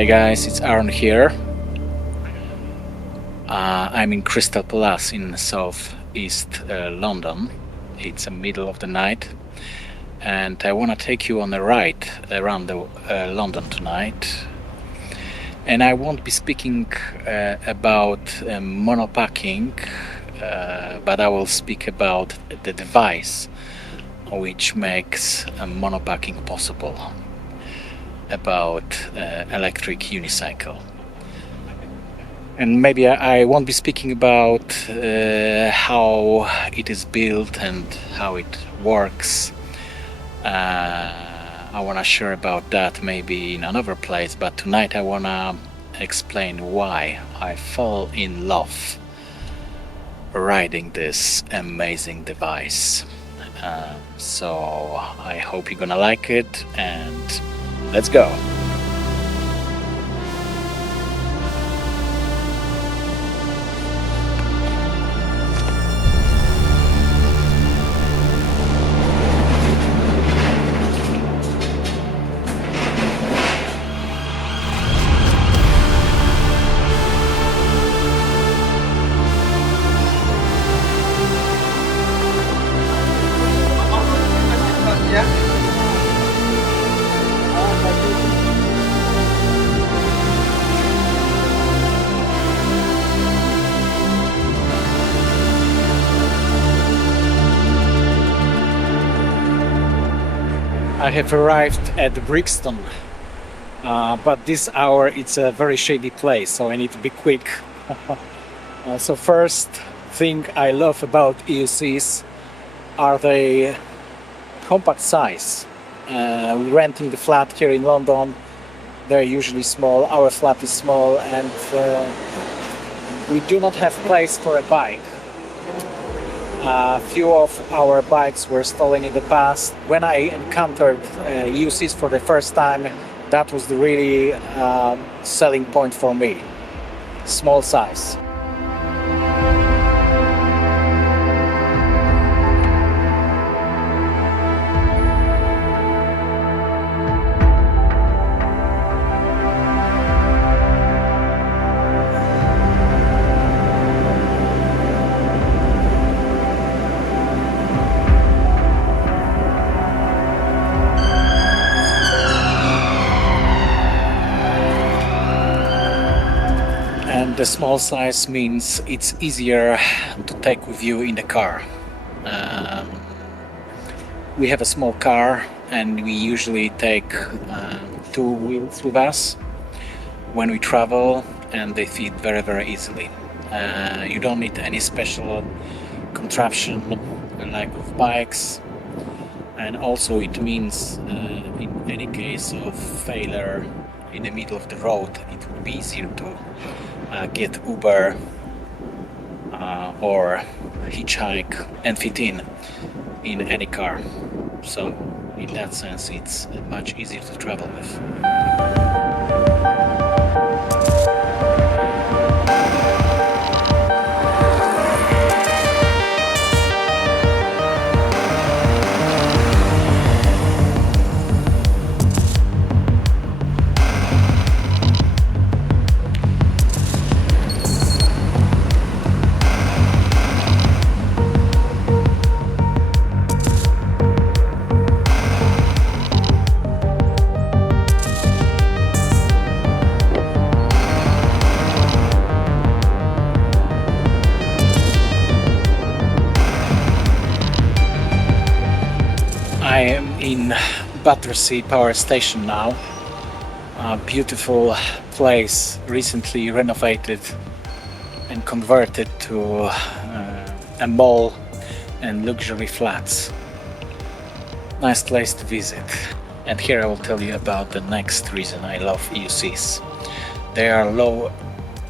Hey guys, it's Aaron here. I'm in Crystal Palace in southeast London. It's the middle of the night, and I want to take you on a ride around London tonight. And I won't be speaking about monopacking, but I will speak about the device which makes monopacking possible, about electric unicycle. And maybe I won't be speaking about how it is built and how it works. I want to share about that maybe in another place, but tonight I want to explain why I fall in love riding this amazing device. So I hope you're gonna like it, and let's go. I have arrived at Brixton, but this hour it's a very shady place, so I need to be quick. So first thing I love about EUCs are the compact size. Renting the flat here in London, they're usually small. Our flat is small, and we do not have place for a bike. Few of our bikes were stolen in the past. When I encountered EUCs for the first time, that was the really selling point for me. Small size. And the small size means it's easier to take with you in the car. We have a small car, and we usually take two wheels with us when we travel, and they fit very, very easily. You don't need any special contraption like with bikes, and also it means in any case of failure in the middle of the road, it would be easier to get Uber or hitchhike and fit in any car. So in that sense it's much easier to travel with. I am in Battersea Power Station now. A beautiful place, recently renovated and converted to a mall and luxury flats. Nice place to visit. And here I will tell you about the next reason I love EUCs. They are low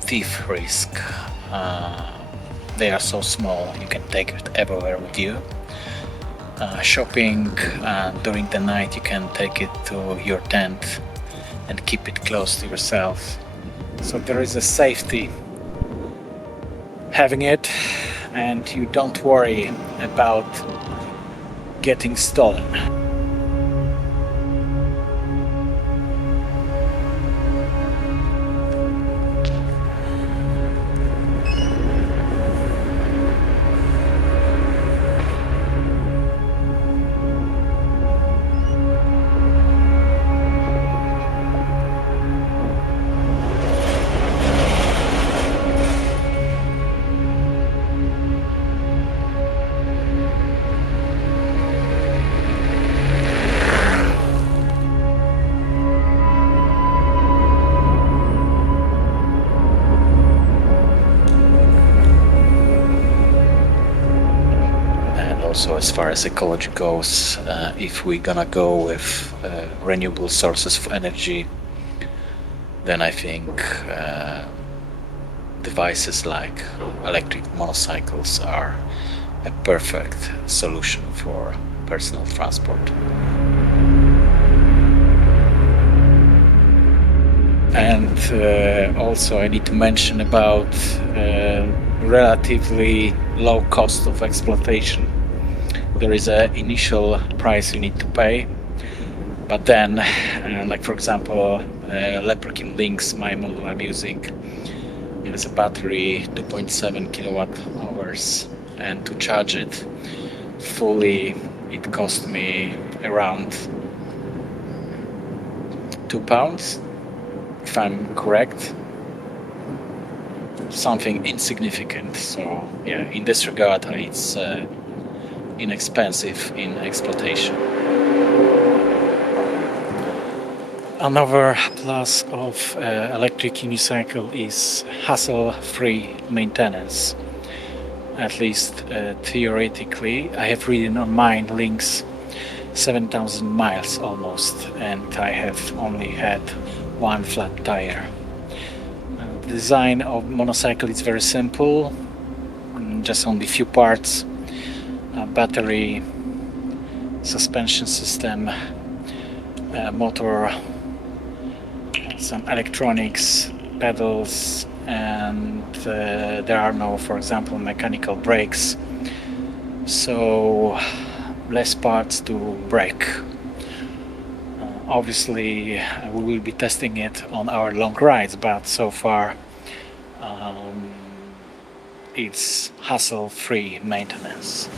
thief risk. They are so small, you can take it everywhere with you. Shopping during the night, you can take it to your tent and keep it close to yourself. So there is a safety having it, and you don't worry about getting stolen. also as far as ecology goes. If we're gonna go with renewable sources of energy, then I think devices like electric motorcycles are a perfect solution for personal transport. And also I need to mention about relatively low cost of exploitation. There is an initial price you need to pay, but then, like for example, Leprechaun Lynx, my model I'm using, it has a battery 2.7 kilowatt hours, and to charge it fully it cost me around £2, if I'm correct. Something insignificant. So yeah, in this regard it's inexpensive in exploitation. Another plus of electric unicycle is hassle-free maintenance. At least theoretically. I have ridden on mine Lynx 7,000 miles almost, and I have only had one flat tire. The design of motorcycle is very simple, just only few parts: battery, suspension system, motor, some electronics, pedals, and there are no, for example, mechanical brakes, so less parts to brake. Obviously we will be testing it on our long rides, but so far it's hassle-free maintenance.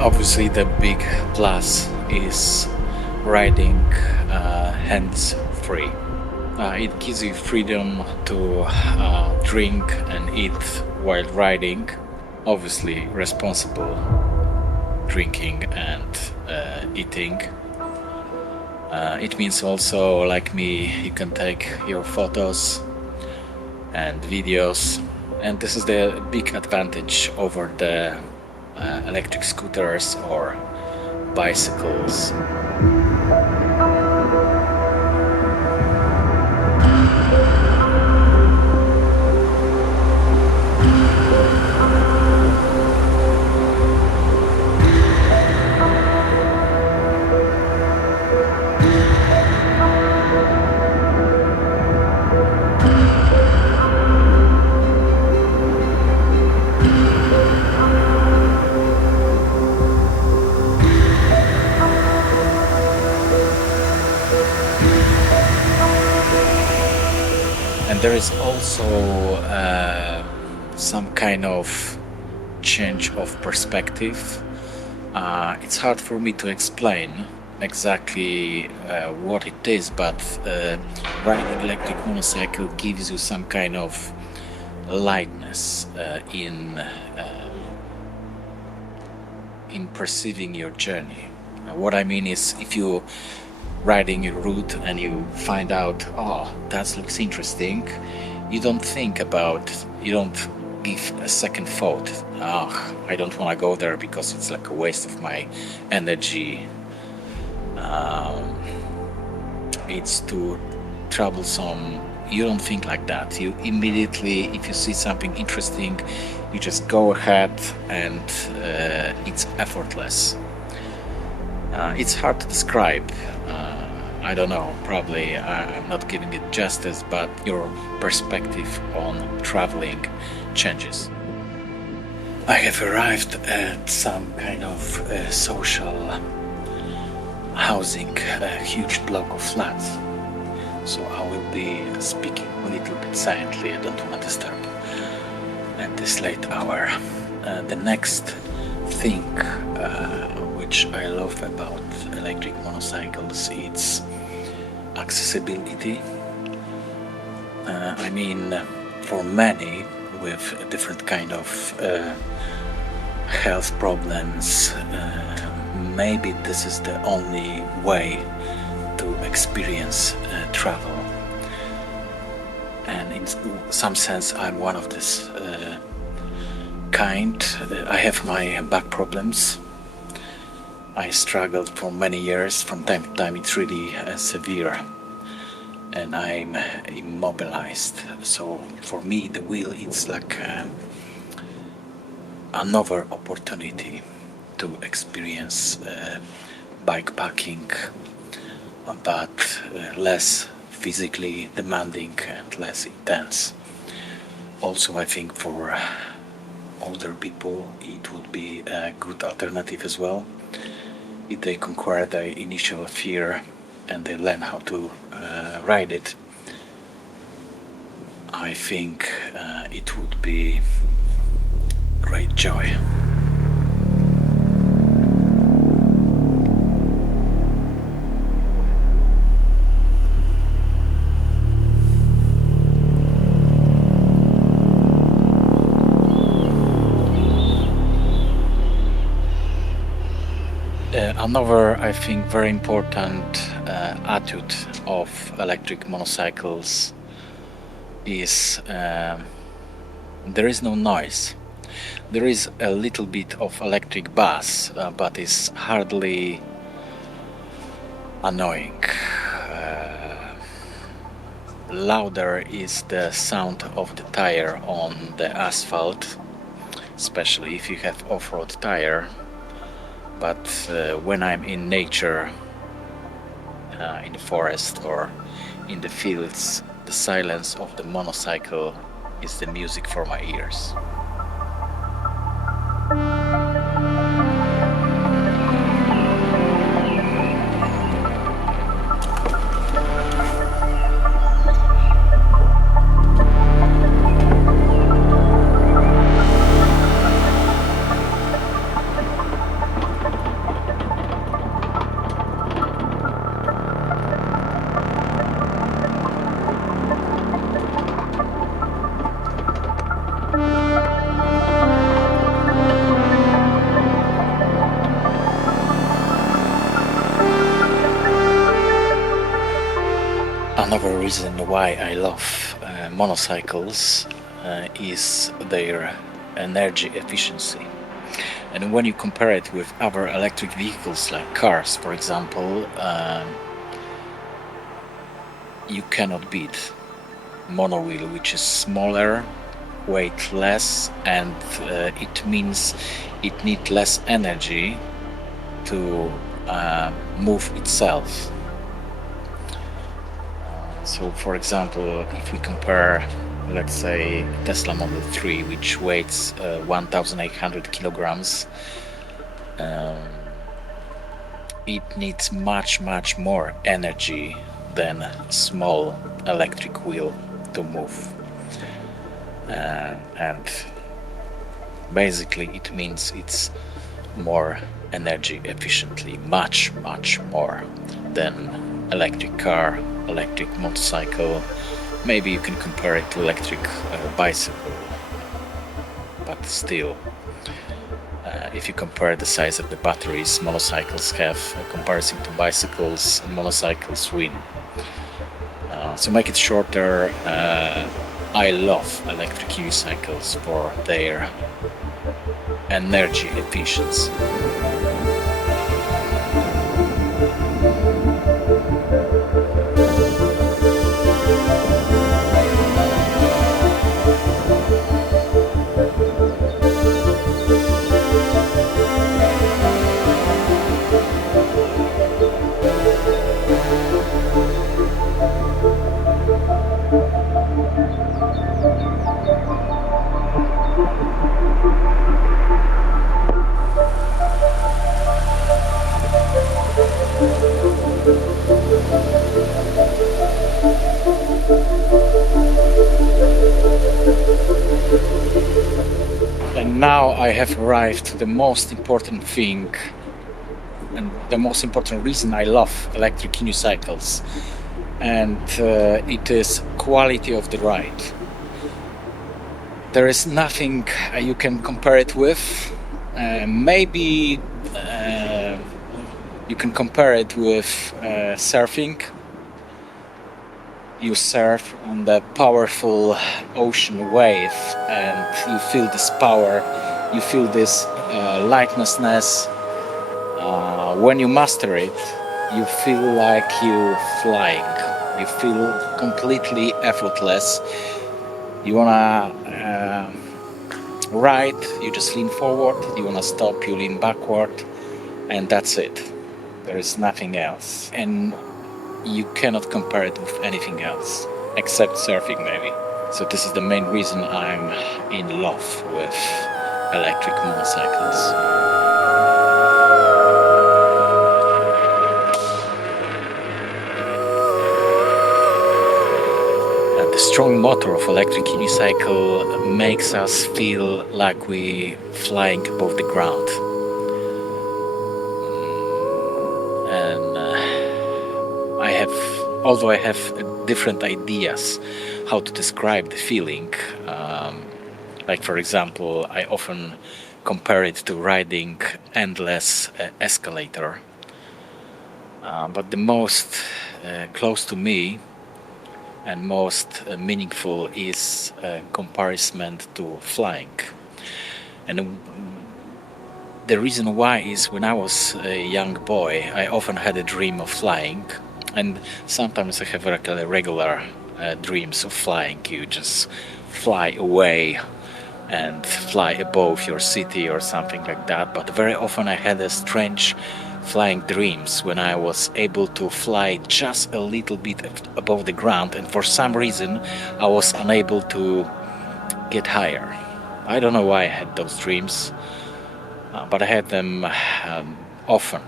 Obviously the big plus is riding hands-free. It gives you freedom to drink and eat while riding. Obviously responsible drinking and eating. It means also, like me, you can take your photos and videos, and this is the big advantage over the electric scooters or bicycles. And there is also some kind of change of perspective. It's hard for me to explain exactly what it is, but riding electric motorcycle gives you some kind of lightness in perceiving your journey. What I mean is, if you riding your route and you find out, oh, that looks interesting, you don't give a second thought, I don't want to go there because it's like a waste of my energy, it's too troublesome. You don't think like that. You immediately, if you see something interesting, you just go ahead, and it's effortless. It's hard to describe. I don't know, probably I'm not giving it justice, but your perspective on traveling changes. I have arrived at some kind of social housing, a huge block of flats. So I will be speaking a little bit silently. I don't want to disturb at this late hour. The next thing which I love about electric motorcycles is accessibility. I mean, for many with different kind of health problems, maybe this is the only way to experience travel. And in some sense I'm one of this kind. I have my back problems. I struggled for many years. From time to time it's really severe and I'm immobilized. So for me the wheel is like another opportunity to experience bikepacking, but less physically demanding and less intense. Also I think for older people it would be a good alternative as well. If they conquer the initial fear and they learn how to ride it, I think it would be great joy. Another, I think, very important attitude of electric motorcycles is there is no noise. There is a little bit of electric bass, but it's hardly annoying. Louder is the sound of the tire on the asphalt, especially if you have off-road tire. But when I'm in nature, in the forest or in the fields, the silence of the motorcycle is the music for my ears. Another reason why I love motorcycles is their energy efficiency. And when you compare it with other electric vehicles like cars, for example, you cannot beat monowheel, which is smaller, weight less, and it means it needs less energy to move itself. So for example, if we compare, let's say, Tesla Model 3, which weighs 1,800 kilograms, it needs much more energy than a small electric wheel to move. And basically it means it's more energy efficiently, much more than electric car, electric motorcycle. Maybe you can compare it to electric bicycle, but still, if you compare the size of the batteries, motorcycles have a comparison to bicycles, and motorcycles win. So make it shorter, I love electric unicycles for their energy efficiency. Now I have arrived to the most important thing and the most important reason I love electric unicycles, and it is quality of the ride. There is nothing you can compare it with. Maybe you can compare it with surfing. You surf on the powerful ocean wave and you feel this power, you feel this lightness. When you master it, you feel like you flying. You feel completely effortless. You wanna ride, you just lean forward. You wanna stop, you lean backward, and that's it. There is nothing else, and you cannot compare it with anything else except surfing, maybe. So this is the main reason I'm in love with electric motorcycles. The strong motor of electric unicycle makes us feel like we flying above the ground. And although I have different ideas how to describe the feeling, like for example, I often compare it to riding endless escalator. But the most close to me and most meaningful is comparison to flying. And the reason why is when I was a young boy, I often had a dream of flying, and sometimes I have regular dreams of flying. You just fly away and fly above your city or something like that. But very often I had a strange flying dreams when I was able to fly just a little bit above the ground, and for some reason I was unable to get higher. I don't know why I had those dreams, but I had them often.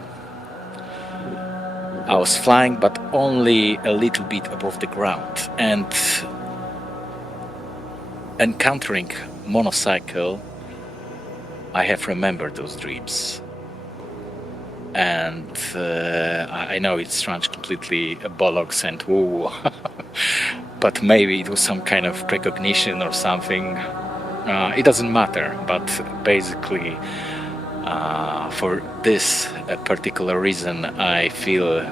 I was flying, but only a little bit above the ground, and encountering motorcycle, I have remembered those dreams. And I know it sounds completely bollocks and woo, but maybe it was some kind of precognition or something. It doesn't matter, but basically for this particular reason I feel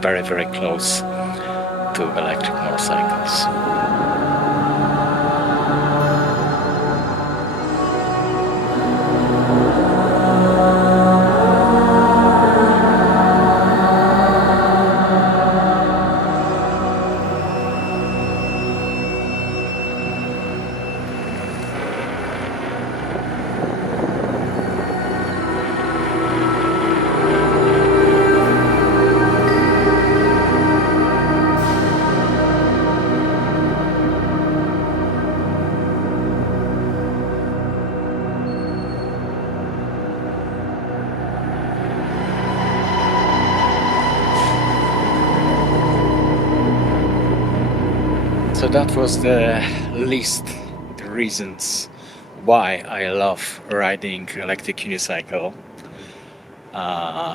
very, very close to electric motorcycles. So that was the list, the reasons why I love riding electric unicycle.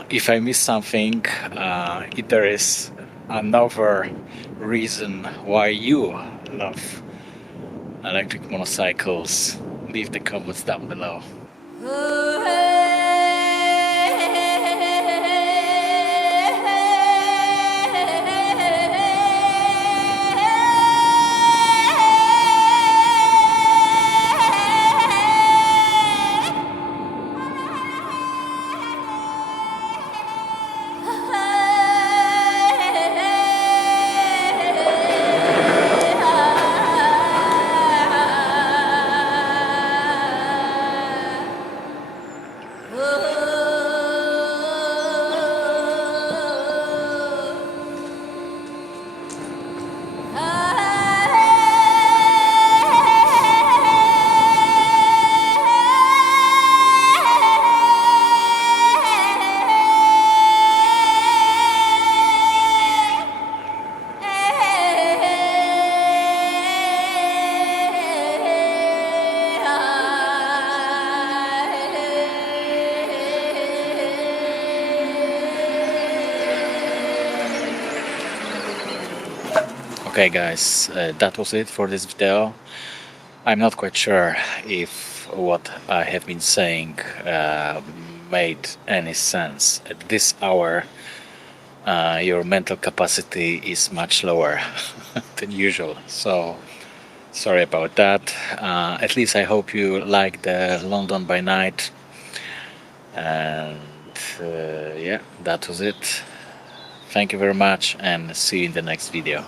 If I miss something, if there is another reason why you love electric motorcycles, leave the comments down below. Okay guys, that was it for this video. I'm not quite sure if what I have been saying made any sense. At this hour, your mental capacity is much lower than usual, so sorry about that. At least I hope you like the London by night. And yeah, that was it. Thank you very much and see you in the next video.